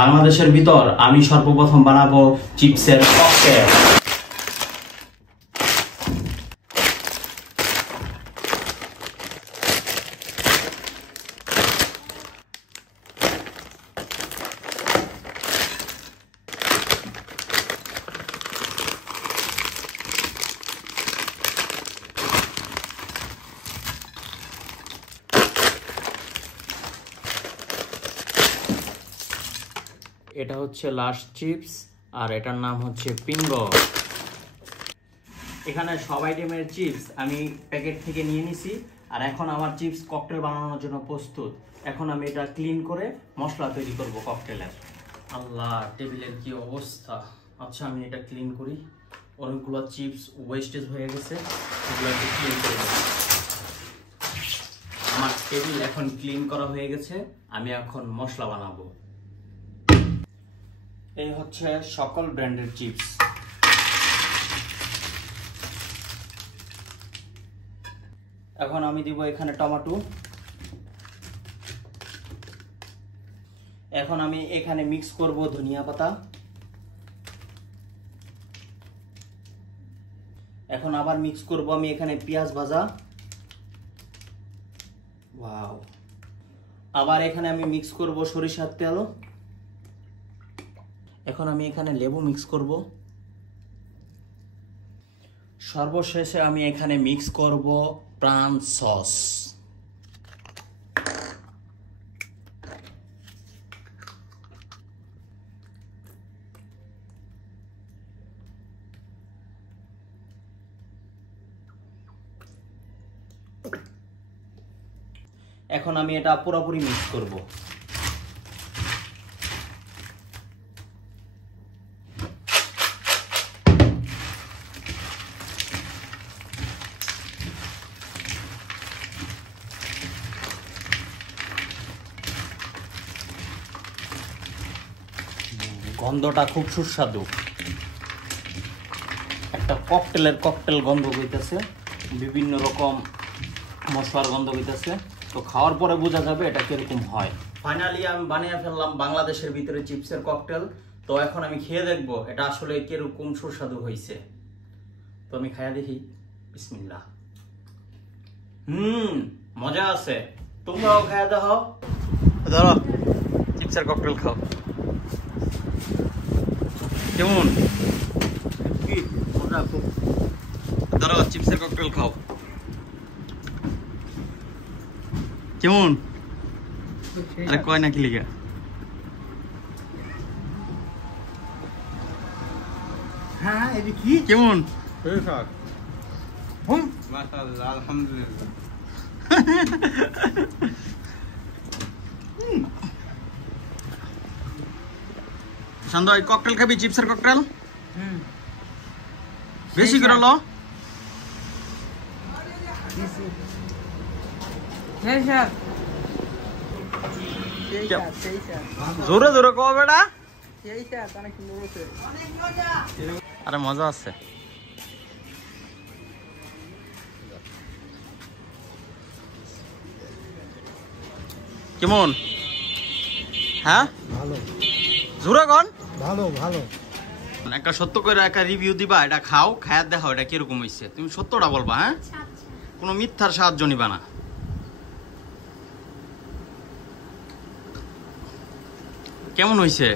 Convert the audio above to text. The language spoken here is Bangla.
বাংলাদেশের ভিতর আমি সর্বপ্রথম বানাবো চিপসের ককটেল। এটা হচ্ছে লাস্ট চিপস আর এটার নাম হচ্ছে পিঙ্গো। এখানে সব আইটেমের চিপস আমি প্যাকেট থেকে নিয়ে নিছি আর এখন আমার চিপস ককটেল বানানোর জন্য প্রস্তুত। এখন আমি এটা ক্লিন করে মশলা তৈরি করব ককটেলের। আল্লাহ, টেবিলের কি অবস্থা। আচ্ছা, আমি এটা ক্লিন করি। অনেকগুলো চিপস ওয়েস্টেজ হয়ে গেছে, এগুলো একটু ক্লিন করে দেব। আমার টেবিল এখন ক্লিন করা হয়ে গেছে, আমি এখন মশলা বানাবো। এই হচ্ছে সকল ব্র্যান্ডের চিপস। এখন আমি দিব এখানে টমেটো। এখন আমি এখানে মিক্স করব ধনিয়া পাতা। এখন আবার মিক্স করব আমি এখানে পেঁয়াজ ভাজা। ওয়াও। আবার এখানে আমি মিক্স করব সরিষার তেল। এখন আমি এখানে লেবু মিক্স করব। সর্বশেষে আমি এখানে মিক্স করব প্রাণ সস। এখন আমি এটা পুরোপুরি মিক্স করব। গন্ধটা খুব সুস্বাদু, একটা ককটেল গন্ধ হইতেছে, বিভিন্ন রকম মশলার গন্ধ হইতেছে। তো খাওয়ার পরে বোঝা যাবে এটা কিরকম হয়। ফাইনালি আমি বানিয়ে ফেললাম বাংলাদেশের ভিতরে চিপসের ককটেল। তো এখন আমি খেয়ে দেখবো এটা আসলে কিরকম সুস্বাদু হয়েছে। তো আমি খাইয়া দেখি। বিসমিল্লাহ। মজা আছে, তোমরাও খাইয়া দেখো। ধরো চিপসের ককটেল খাও। কেমন? ধরো চিপসের ককটেল খাও। কেমন? আরে কয় না কি লিগা? হ্যাঁ, এটা কি? কেমন? মাশাআল্লাহ, আলহামদুলিল্লাহ। শান্ত, এই ককটেল খাবি? চিপসের ককটেল বেশি করে লো। জোরে জোরে কো বেটা। আরে মজা আছে। কেমন? হ্যাঁ, ভালো। জোরে কোন? ভালো ভালো। একটা সত্য করে একটা রিভিউ দিবা, এটা খাও, খায়াত দেখাও এটা কিরকম হয়েছে। তুমি সত্যটা বলবা, হ্যাঁ, কোনো মিথ্যার সাহায্য নিবা না। কেমন হয়েছে?